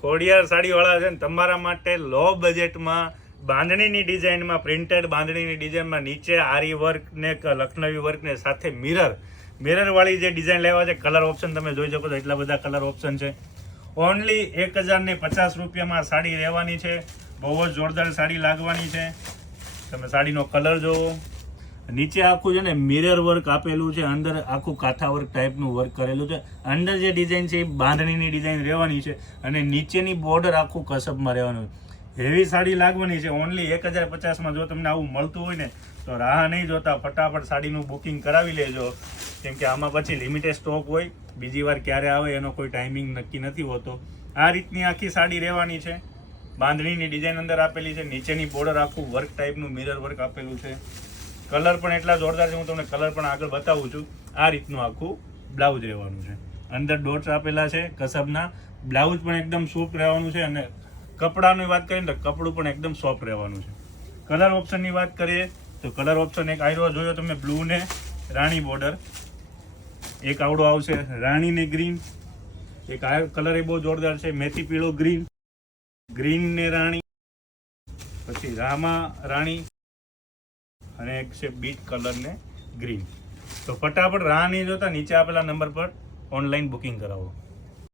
ખોડિયાર સાડીવાળા છે ને તમારા માટે લો બજેટમાં બાંધણીની ડિઝાઇનમાં પ્રિન્ટેડ બાંધણીની ડિઝાઇનમાં નીચે આરી વર્ક ને લખનવી વર્ક ને સાથે મિરર વાળી જે ડિઝાઇન લેવા છે. કલર ઓપ્શન તમે જોઈ શકો છો, એટલા બધા કલર ઓપ્શન છે. ઓનલી 1050 રૂપિયામાં સાડી રહેવાની છે. બહુ જ જોરદાર સાડી લાગવાની છે. તમે સાડીનો કલર જોવો. નીચે આખું છે ને મિરર વર્ક આપેલું છે, અંદર આખું કાંથા વર્ક ટાઈપનું વર્ક કરેલું છે. અંદર જે ડિઝાઇન છે એ બાંધણીની ડિઝાઇન રહેવાની છે અને નીચેની બોર્ડર આખું કસબમાં રહેવાનું. હેવી સાડી લાગવાની છે. ઓનલી 1050માં જો તમને આવું મળતું હોય ને તો રાહ નહીં જોતા, ફટાફટ સાડીનું બુકિંગ કરાવી લેજો, કેમ કે આમાં પછી લિમિટેડ સ્ટોક હોય. બીજી વાર ક્યારે આવે એનો કોઈ ટાઈમિંગ નક્કી નથી હોતો. આ રીતની આખી સાડી રહેવાની છે. બાંધણીની ડિઝાઇન અંદર આપેલી છે. નીચેની બોર્ડર આખું વર્ક ટાઈપનું મિરર વર્ક આપેલું છે. કલર પણ એટલા જોરદાર છે. હું તમને કલર પણ આગળ બતાવું છું. આ રીતનું આખું બ્લાઉઝ રહેવાનું છે. અંદર ડોટ્સ આપેલા છે કસબના. બ્લાઉઝ પણ એકદમ સોફ્ટ રહેવાનું છે અને કપડાની વાત કરીએ તો કપડું પણ એકદમ સોફ્ટ રહેવાનું છે. કલર ઓપ્શનની વાત કરીએ તો કલર ઓપ્શન એક આયરો જોયો તમે, બ્લુ ને રાણી બોર્ડર. એક આવડો આવશે રાણી ને ગ્રીન. એક આ કલર એ બહુ જોરદાર છે, મેથી પીળો ગ્રીન, ગ્રીન ને રાણી, પછી રામા રાણી અને એક છે બીટ કલર ને ગ્રીન. તો ફટાફટ રાહ નહીં જોતા, નીચે આપેલા નંબર પર ઓનલાઈન બુકિંગ કરાવો.